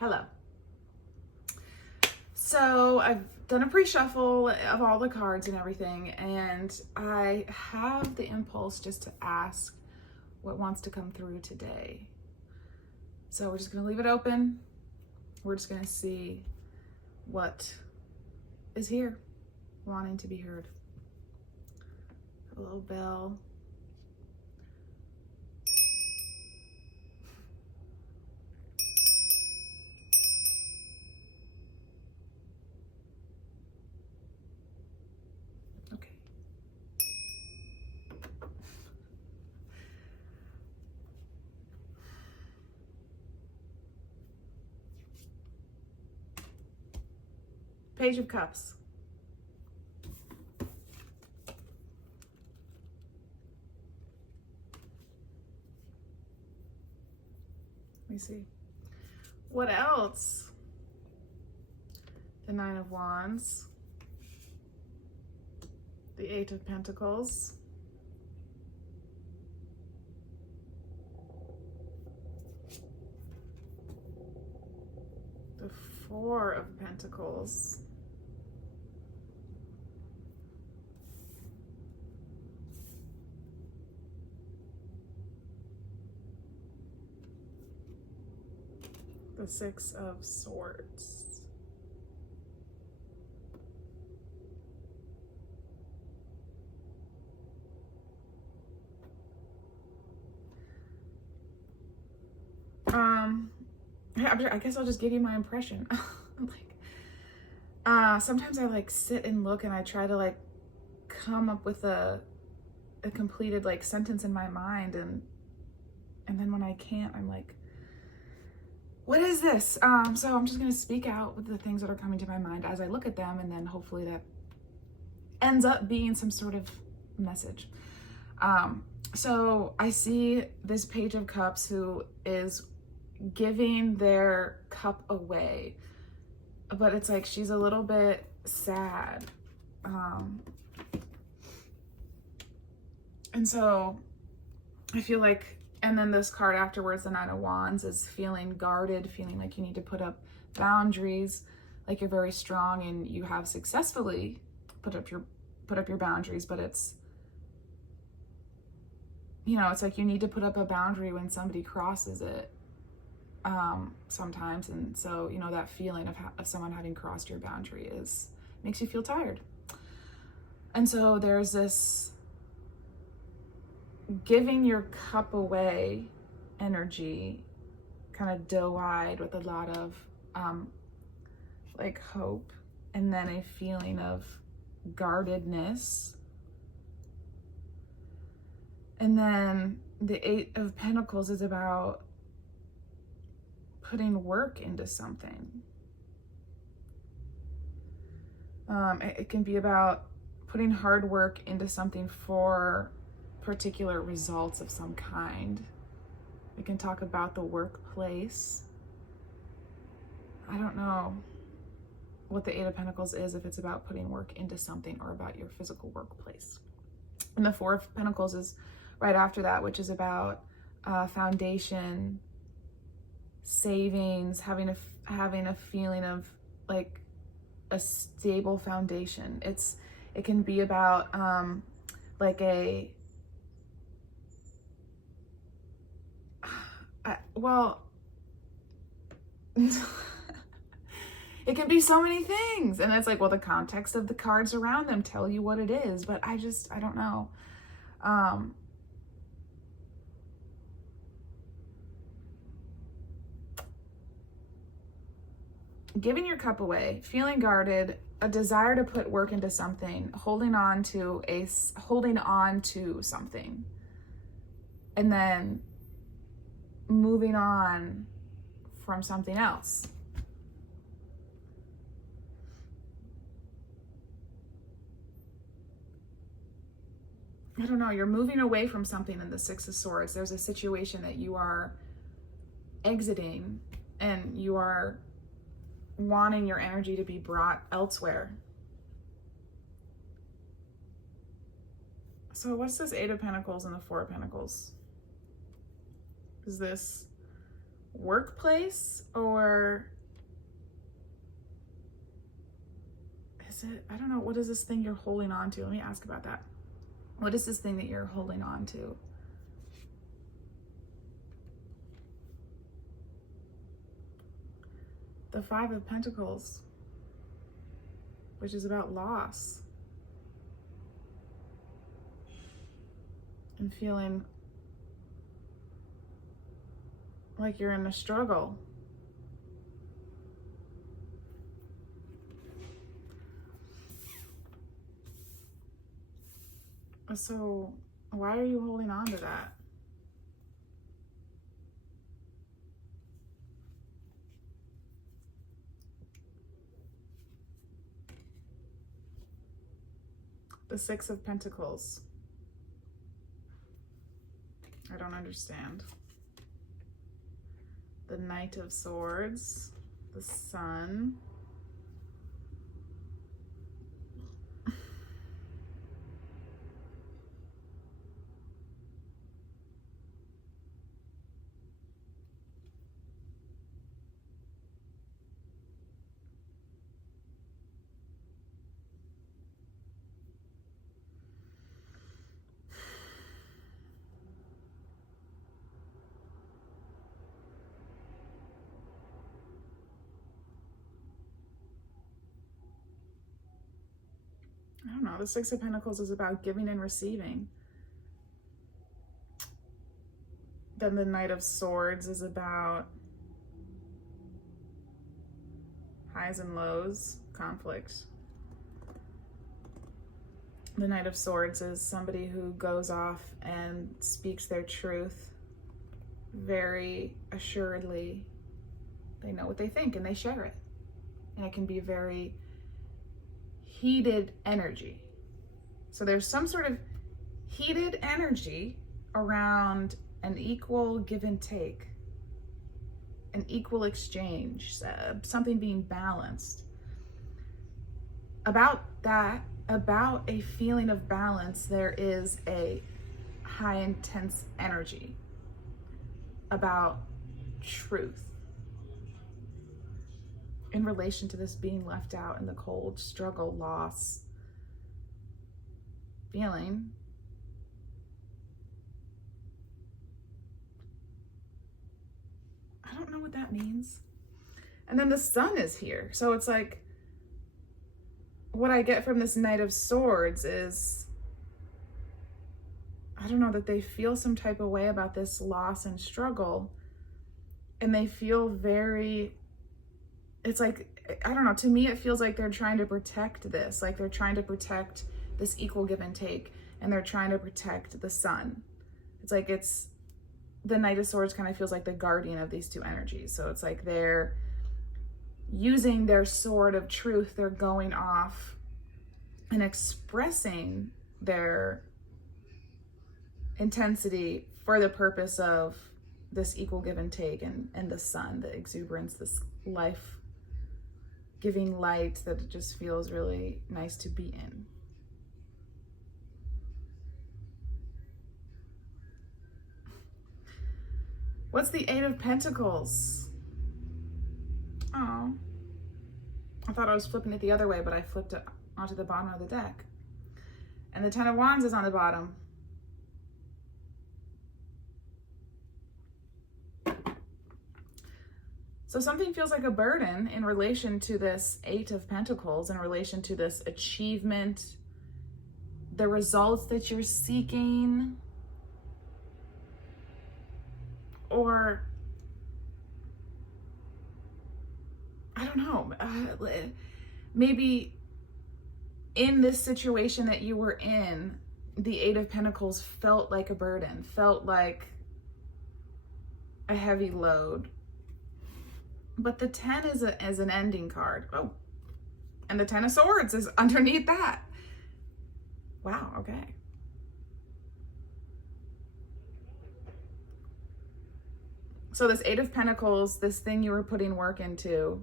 Hello. So I've done a pre-shuffle of all the cards and everything, and I have the impulse just to ask what wants to come through today. So we're just going to leave it open. We're just going to see what is here, wanting to be heard. A little bell. Okay. Page of Cups. Let me see. What else? The Nine of Wands. The Eight of Pentacles. The Four of Pentacles. The Six of Swords. I guess I'll just give you my impression. Sometimes I sit and look and I try to come up with a completed sentence in my mind, and then when I can't, I'm like, what is this? So I'm just gonna speak out with the things that are coming to my mind as I look at them, and then hopefully that ends up being some sort of message. So I see this Page of Cups who is giving their cup away, but it's like she's a little bit sad. And so I feel like, and then this card afterwards, the Nine of Wands, is feeling guarded, feeling like you need to put up boundaries, like you're very strong and you have successfully put up your boundaries, but it's, it's like you need to put up a boundary when somebody crosses it sometimes. And so, that feeling of someone having crossed your boundary makes you feel tired. And so there's this giving your cup away energy, kind of doe-eyed with a lot of hope, and then a feeling of guardedness. And then the Eight of Pentacles is about putting work into something. It can be about putting hard work into something for particular results of some kind. We can talk about the workplace. I don't know what the Eight of Pentacles is, if it's about putting work into something or about your physical workplace. And the Four of Pentacles is right after that, which is about foundation, savings, having a feeling of a stable foundation. It can be about it can be so many things, and it's like, well, the context of the cards around them tell you what it is, but I don't know. Giving your cup away, feeling guarded, a desire to put work into something, holding on to something, and then moving on from something else. I don't know, you're moving away from something in the Six of Swords. There's a situation that you are exiting, and you are wanting your energy to be brought elsewhere. So what's this Eight of Pentacles and the Four of Pentacles? Is this workplace, or is it, I don't know, what is this thing you're holding on to? Let me ask about that. What is this thing that you're holding on to? The Five of Pentacles, which is about loss and feeling like you're in a struggle. So why are you holding on to that? The Six of Pentacles. I don't understand. The Knight of Swords. The Sun. I don't know. The Six of Pentacles is about giving and receiving. Then the Knight of Swords is about highs and lows, conflict. The Knight of Swords is somebody who goes off and speaks their truth very assuredly. They know what they think and they share it. And it can be very heated energy. So there's some sort of heated energy around an equal give and take, an equal exchange, something being balanced. About that, about a feeling of balance, there is a high intense energy about truth in relation to this being left out in the cold, struggle, loss, feeling. I don't know what that means. And then the Sun is here. So it's like, what I get from this Knight of Swords is, I don't know, that they feel some type of way about this loss and struggle. And they feel very, it's like, I don't know, to me it feels like they're trying to protect this. Like they're trying to protect this equal give and take. And they're trying to protect the Sun. It's like the Knight of Swords kind of feels like the guardian of these two energies. So it's like they're using their sword of truth. They're going off and expressing their intensity for the purpose of this equal give and take, and the Sun, the exuberance, this life giving light that it just feels really nice to be in. What's the Eight of Pentacles? Oh, I thought I was flipping it the other way, but I flipped it onto the bottom of the deck. And the Ten of Wands is on the bottom. So something feels like a burden in relation to this Eight of Pentacles, in relation to this achievement, the results that you're seeking, or I don't know, maybe in this situation that you were in, the Eight of Pentacles felt like a burden, felt like a heavy load. But the 10 is an ending card. Oh, and the 10 of Swords is underneath that. Wow, okay. So this Eight of Pentacles, this thing you were putting work into,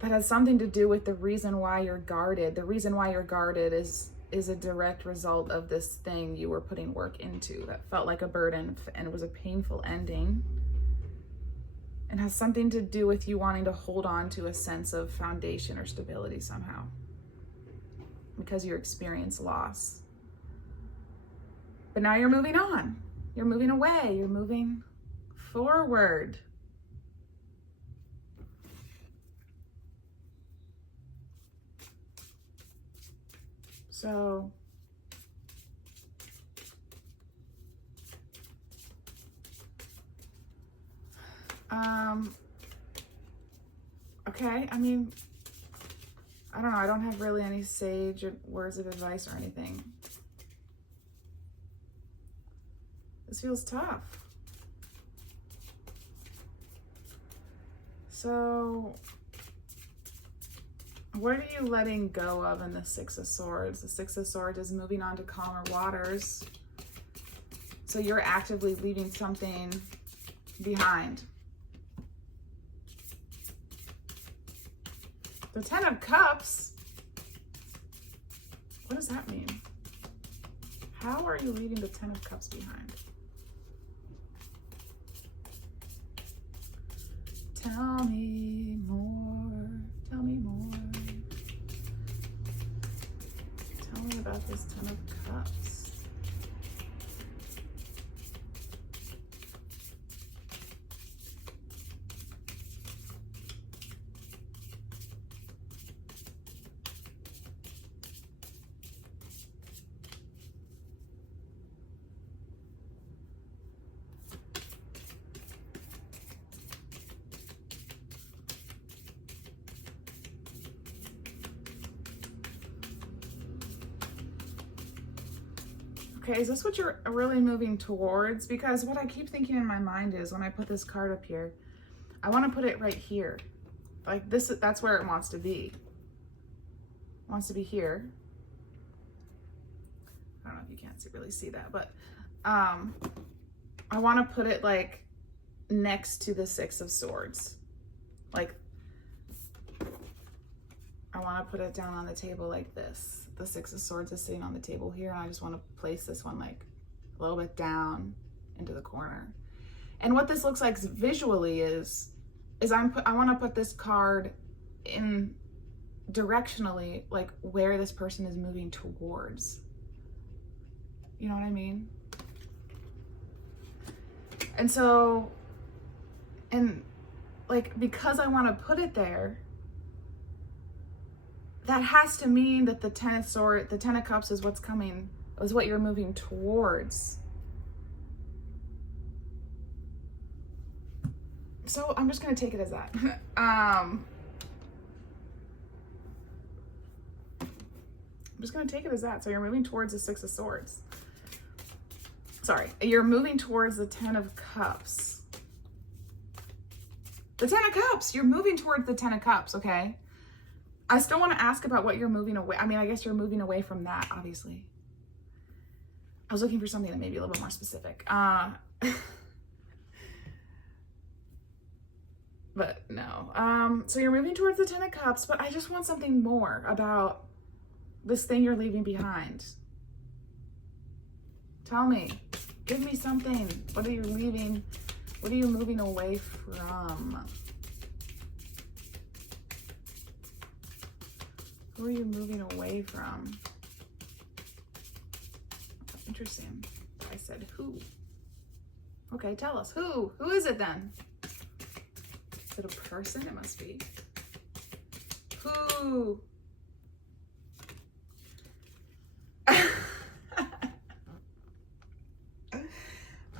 that has something to do with the reason why you're guarded. The reason why you're guarded is is a direct result of this thing you were putting work into that felt like a burden and it was a painful ending, and has something to do with you wanting to hold on to a sense of foundation or stability somehow because you experienced loss. But now you're moving on. You're moving away. You're moving forward. So okay, I mean, I don't know, I don't have really any sage words of advice or anything. This feels tough. So what are you letting go of in the Six of Swords? The Six of Swords is moving on to calmer waters. So you're actively leaving something behind. The Ten of Cups. What does that mean? How are you leaving the Ten of Cups behind? Tell me more. Tell me more. Tell me about this Ten of Cups. Okay, is this what you're really moving towards? Because what I keep thinking in my mind is when I put this card up here, I want to put it right here. Like this, that's where it wants to be. It wants to be here. I don't know if you can't really see that, but I want to put it like next to the Six of Swords. Like I want to put it down on the table like this. The Six of Swords is sitting on the table here, and I just want to place this one like a little bit down into the corner. And what this looks like visually is I want to put this card in directionally, like where this person is moving towards. You know what I mean? And so, and like, because I want to put it there, that has to mean that the Ten of Cups is what's coming, is what you're moving towards. So I'm just gonna take it as that. I'm just gonna take it as that. So you're moving towards the Six of Swords. Sorry, you're moving towards the Ten of Cups. The Ten of Cups, you're moving towards the Ten of Cups, okay? I still want to ask about what you're moving away. I mean, I guess you're moving away from that, obviously. I was looking for something that may be a little bit more specific. But no. So you're moving towards the Ten of Cups, but I just want something more about this thing you're leaving behind. Tell me. Give me something. What are you leaving? What are you moving away from? Who are you moving away from? Interesting. I said who. Okay, tell us. Who? Who is it then? Is it a person? It must be. Who?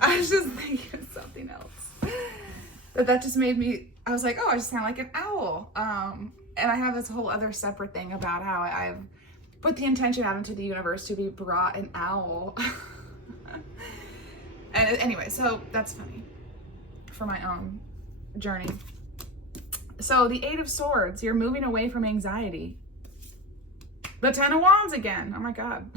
I was just thinking of something else. But that just made me, I was like, oh, I just sound like an owl. And I have this whole other separate thing about how I've put the intention out into the universe to be brought an owl. And anyway, so that's funny for my own journey. So the Eight of Swords, you're moving away from anxiety. The Ten of Wands again. Oh my God.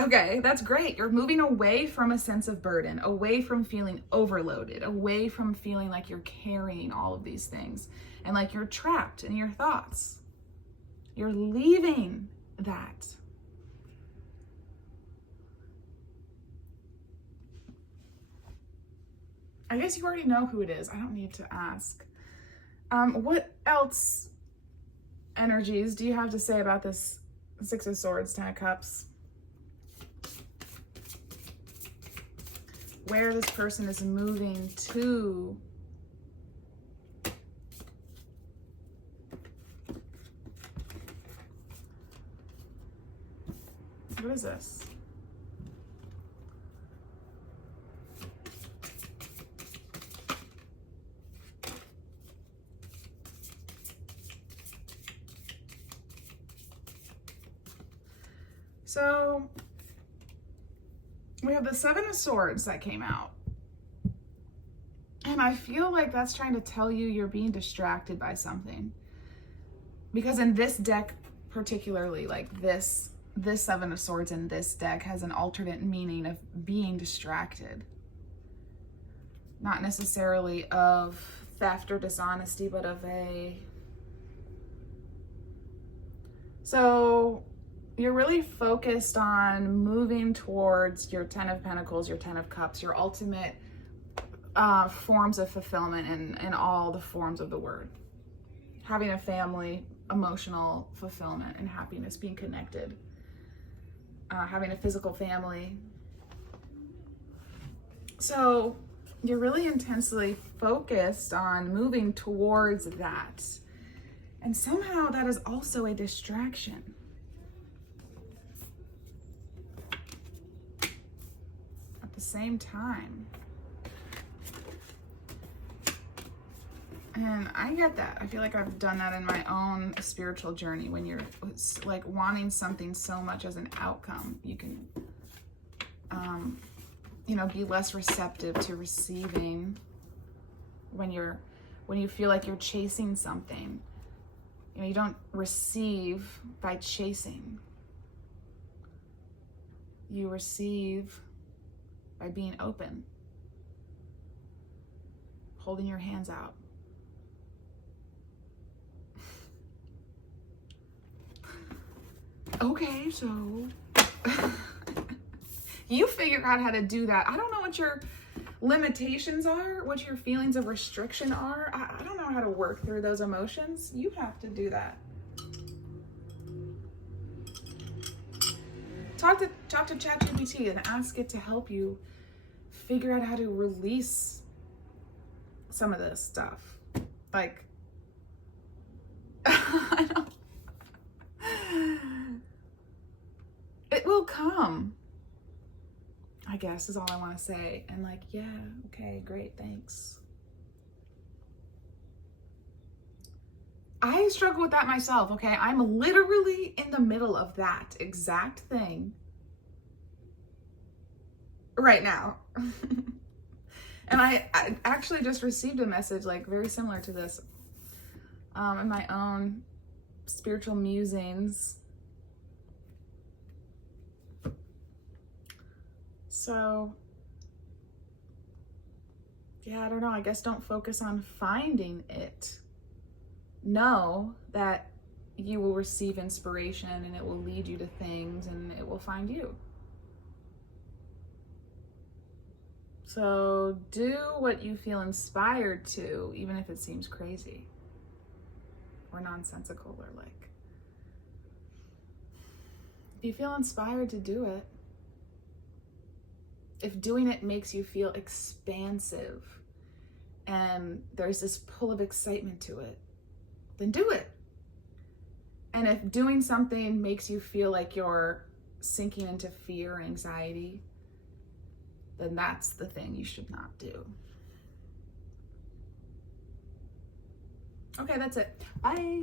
Okay, that's great. You're moving away from a sense of burden, away from feeling overloaded, away from feeling like you're carrying all of these things and like you're trapped in your thoughts. You're leaving that. I guess you already know who it is. I don't need to ask. What else energies do you have to say about this Six of Swords, Ten of Cups? Where this person is moving to. What is this? So we have the Seven of Swords that came out. And I feel like that's trying to tell you you're being distracted by something. Because in this deck particularly, like this Seven of Swords in this deck has an alternate meaning of being distracted. Not necessarily of theft or dishonesty, but of a... So you're really focused on moving towards your Ten of Pentacles, your Ten of Cups, your ultimate forms of fulfillment in all the forms of the word. Having a family, emotional fulfillment and happiness, being connected. Having a physical family. So you're really intensely focused on moving towards that. And somehow that is also a distraction. At the same time. And I get that. I feel like I've done that in my own spiritual journey. When you're like wanting something so much as an outcome, you can, you know, be less receptive to receiving when you feel like you're chasing something. You know, you don't receive by chasing. You receive by being open, holding your hands out. Okay, so you figure out how to do that. I don't know what your limitations are, what your feelings of restriction are. I don't know how to work through those emotions. You have to do that. Talk to ChatGPT and ask it to help you figure out how to release some of this stuff. Like, I don't. It will come, I guess, is all I want to say. And like, yeah, okay, great, thanks. I struggle with that myself, okay? I'm literally in the middle of that exact thing right now. And I actually just received a message like very similar to this in my own spiritual musings. So, yeah, I don't know. I guess don't focus on finding it. Know that you will receive inspiration and it will lead you to things and it will find you. So do what you feel inspired to, even if it seems crazy or nonsensical or like. If you feel inspired to do it, if doing it makes you feel expansive and there's this pull of excitement to it, then do it. And if doing something makes you feel like you're sinking into fear or anxiety, then that's the thing you should not do. Okay, that's it. Bye.